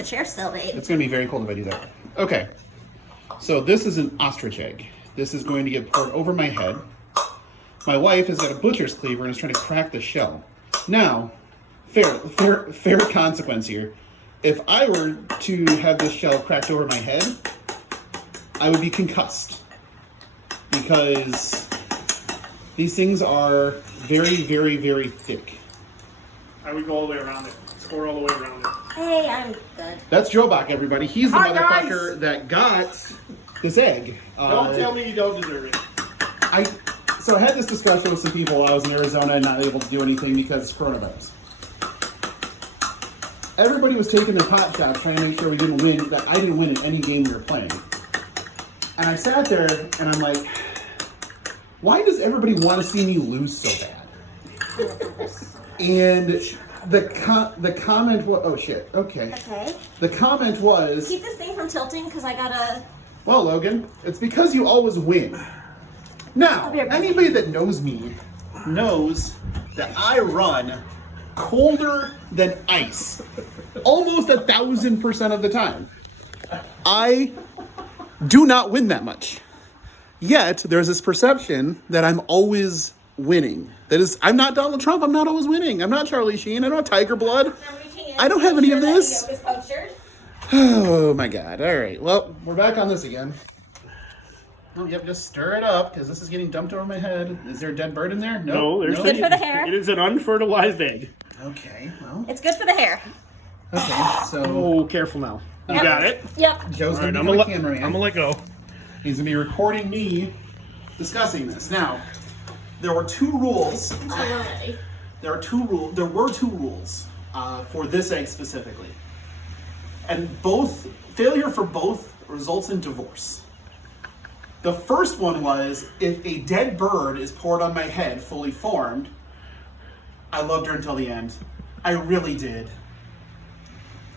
the chair still, babe. It's going to be very cold if I do that. Okay. So this is an ostrich egg. This is going to get poured over my head. My wife has got a butcher's cleaver and is trying to crack the shell. Now, fair consequence here. If I were to have this shell cracked over my head, I would be concussed. Because these things are very, very, very thick. I would go all the way around it. Score all the way around it. Hey, I'm good. That's Joe Bach, everybody. He's the Hi, motherfucker guys. that got this egg. Don't tell me you don't deserve it. So I had this discussion with some people while I was in Arizona and not able to do anything because coronavirus. Everybody was taking their pot shots trying to make sure we didn't win, that I didn't win in any game we were playing. And I sat there and I'm like, why does everybody want to see me lose so bad? And the comment was, oh shit, okay. Okay. The comment was, Keep this thing from tilting because I gotta. well, Logan, it's because you always win. Now, I'll be right back. anybody that knows me knows that I run colder than ice almost 1,000% of the time. I do not win that much. Yet, there's this perception that I'm always winning. That is, I'm not Donald Trump, I'm not always winning. I'm not Charlie Sheen, I don't have tiger blood. I don't have any of this. Oh my god, alright. Well, we're back on this again. Oh, yep, just stir it up, because this is getting dumped over my head. Is there a dead bird in there? No, there's Good for the hair. It is an unfertilized egg. Okay, well, It's good for the hair. okay, so Oh, careful now. You Yep. got it. Yep. Joe's All right, going to I'm be gonna my let cameraman. I'm gonna let go. He's going to be recording me discussing this. Now, there were two rules. There were two rules for this egg specifically, and failure for both results in divorce. The first one was, if a dead bird is poured on my head fully formed, I loved her until the end. I really did.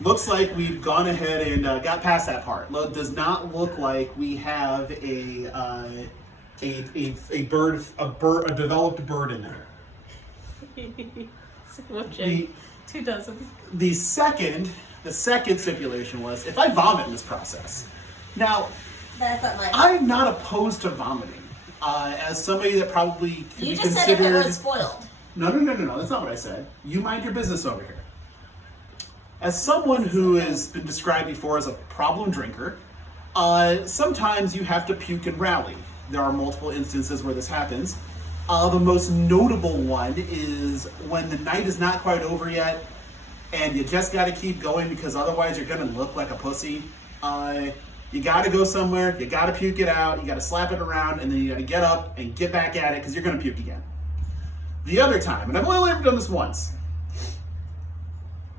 Looks like we've gone ahead and got past that part. Does not look like we have a developed bird in there. Two dozen. The second stipulation was, if I vomit in this process. Now, That's not my. I'm not opposed to vomiting. As somebody that probably could You be just said if considered. it was spoiled. No, that's not what I said. You mind your business over here. As someone who has been described before as a problem drinker, sometimes you have to puke and rally. There are multiple instances where this happens. The most notable one is when the night is not quite over yet, and you just got to keep going because otherwise you're going to look like a pussy. You got to go somewhere, you got to puke it out, you got to slap it around, and then you got to get up and get back at it because you're going to puke again. The other time, and I've only ever done this once.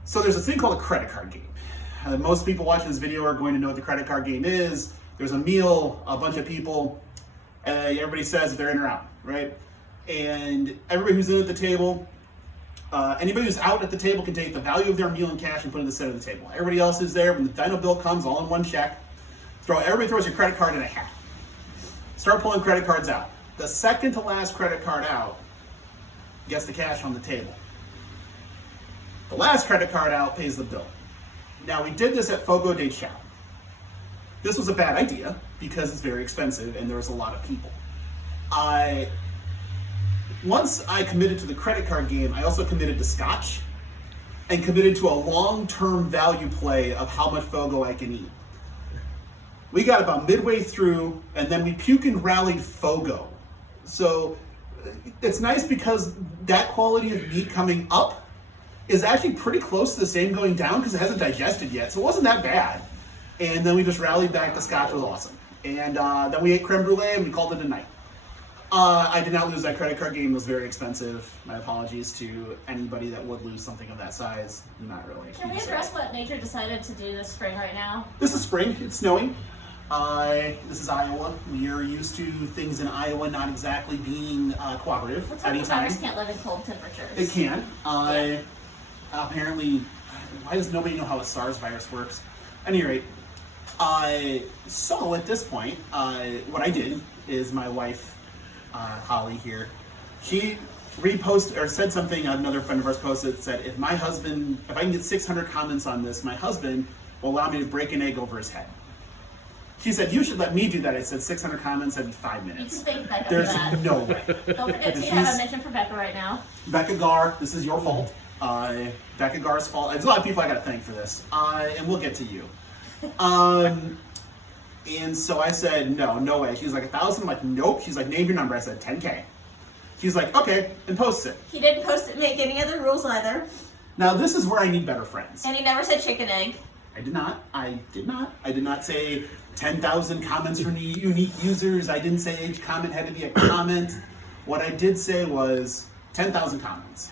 So there's a thing called a credit card game. Most people watching this video are going to know what the credit card game is. There's a meal, a bunch of people, everybody says if they're in or out, right? And everybody who's in at the table, anybody who's out at the table can take the value of their meal in cash and put it in the center of the table. Everybody else is there. When the final bill comes, all in one check. Everybody throws your credit card in a hat. Start pulling credit cards out. The second to last credit card out gets the cash on the table. The last credit card out pays the bill. Now, we did this at Fogo de Chao. This was a bad idea because it's very expensive and there was a lot of people. Once I committed to the credit card game, I also committed to scotch and committed to a long-term value play of how much Fogo I can eat. We got about midway through and then we puke and rallied Fogo. So it's nice because that quality of meat coming up is actually pretty close to the same going down because it hasn't digested yet. So it wasn't that bad. And then we just rallied back. The scotch was awesome. And then we ate creme brulee and we called it a night. I did not lose that credit card game. It was very expensive. My apologies to anybody that would lose something of that size. Not really. Can we address what nature decided to do this spring right now? This is spring. It's snowing. This is Iowa. We are used to things in Iowa not exactly being cooperative What's at any the time. virus can't live in cold temperatures. It can. Apparently, why does nobody know how a SARS virus works? At any rate, so at this point, what I did is my wife, Holly here, she reposted or said something. Another friend of ours posted, said, if I can get 600 comments on this, my husband will allow me to break an egg over his head. She said, you should let me do that. I said 600 comments in 5 You can minutes. thank Becca There's for that. no way. Don't forget to She's- have a mention for Becca right now. Becca Gar, this is your fault. Becca Gar's fault. There's a lot of people I gotta thank for this. And we'll get to you. And so I said, no way. She was like, 1,000? I'm like, nope. She's like, name your number. I said, 10K. She's like, okay, and post it. He didn't make any other rules either. Now this is where I need better friends. And he never said chicken egg. I did not say 10,000 comments from unique users. I didn't say each comment had to be a comment. What I did say was 10,000 comments.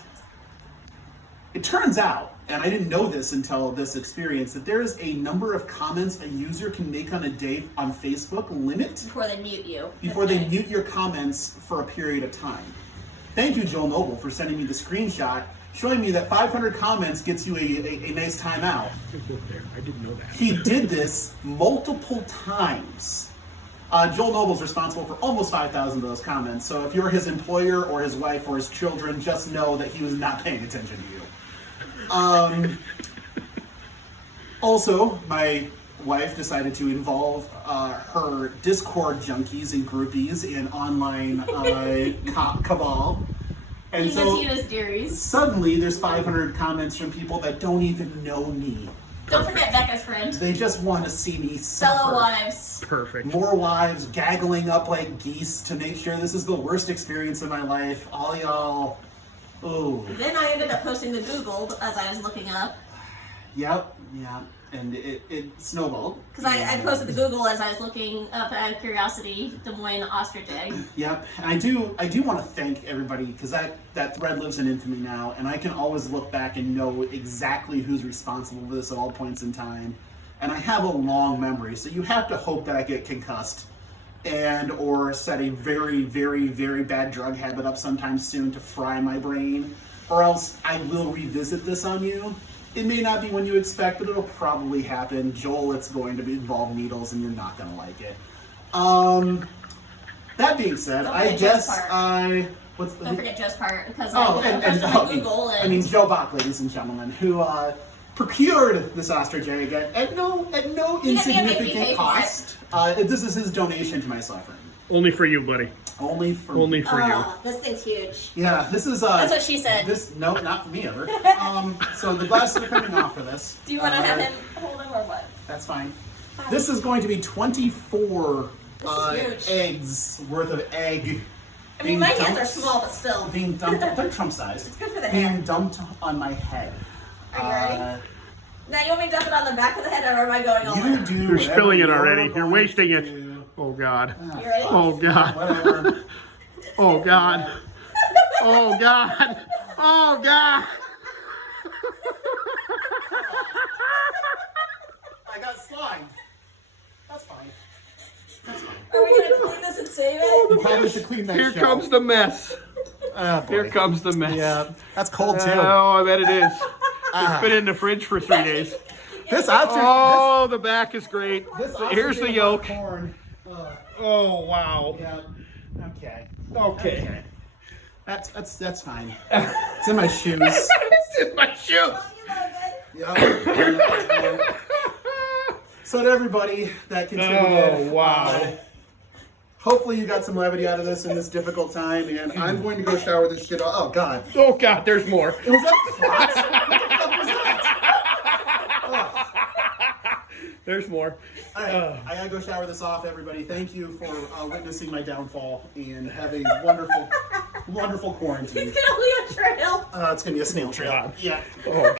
It turns out, and I didn't know this until this experience, that there is a number of comments a user can make on a day on Facebook limit Before they mute you. before they mute your comments for a period of time. Thank you, Joel Noble, for sending me the screenshot showing me that 500 comments gets you a nice timeout. I didn't know that. He did this multiple times. Joel Noble's responsible for almost 5,000 of those comments, so if you're his employer or his wife or his children, just know that he was not paying attention to you. Also, my wife decided to involve her Discord junkies and groupies in online cabal. And He so just used his dearies. suddenly there's 500 comments from people that don't even know me. Don't forget Becca's friend. They just want to see me suffer. Fellow wives. Perfect. More wives gaggling up like geese to make sure this is the worst experience of my life. All y'all, oh, Then I ended up posting the Google as I was looking up. yep, and it snowballed. Because I posted the Google as I was looking up out of curiosity, Des Moines ostrich egg. Yep, and I do want to thank everybody because that thread lives in infamy now, and I can always look back and know exactly who's responsible for this at all points in time. And I have a long memory, so you have to hope that I get concussed and or set a very, very, very bad drug habit up sometime soon to fry my brain, or else I will revisit this on you. It may not be when you expect, but it'll probably happen. Joel, it's going to involve needles, and you're not going to like it. That being said, Don't I forget guess Joe's part. Don't forget Joe's part, because I posted my Google and... I mean Joe Bach, ladies and gentlemen, who procured this ostrich egg at no He didn't make me insignificant pay for cost. This is his donation to my suffering. Only for you, buddy. Only for Only for you. This thing's huge. Yeah, this is That's what she said. No, not for me ever. So the glasses are coming off for this. Do you want to have him hold him or what? That's fine. This is going to be 24 This is huge. eggs worth of egg. I mean, my hands are dumped- small, but still. Being dumped. They're Trump sized. It's good for the Being hair. dumped on my head. Are you ready? Now, you want me to dump it on the back of the head, or am I going all You in? do. You're whatever spilling it already. You're going wasting to it. do. Oh God. Ah, You ready? Oh God. Whatever. Oh God. Oh God. Oh God. I got slimed. That's fine. That's fine. Are we going to clean this and save it? You probably should clean that Here shell. comes the mess. Ah, boy. Here comes the mess. Yeah, that's cold too. Oh, I bet it is. Ah. It's been in the fridge for 3 days. This ostrich. Oh, the back is great. This Here's the ostrich yolk. corn. Oh wow. Yeah. Okay. Okay. That's fine. It's in my shoes. It's in my shoes. Yeah. So to everybody that contributed, Oh, wow. hopefully you got some levity out of this in this difficult time, and I'm going to go shower this shit off. Oh God. Oh God, there's more. Was that plot? What the fuck was that? There's more. All right, I gotta go shower this off, everybody. Thank you for witnessing my downfall and have a wonderful, wonderful quarantine. It's going to leave a trail. It's gonna be a snail trail. God. Yeah. Oh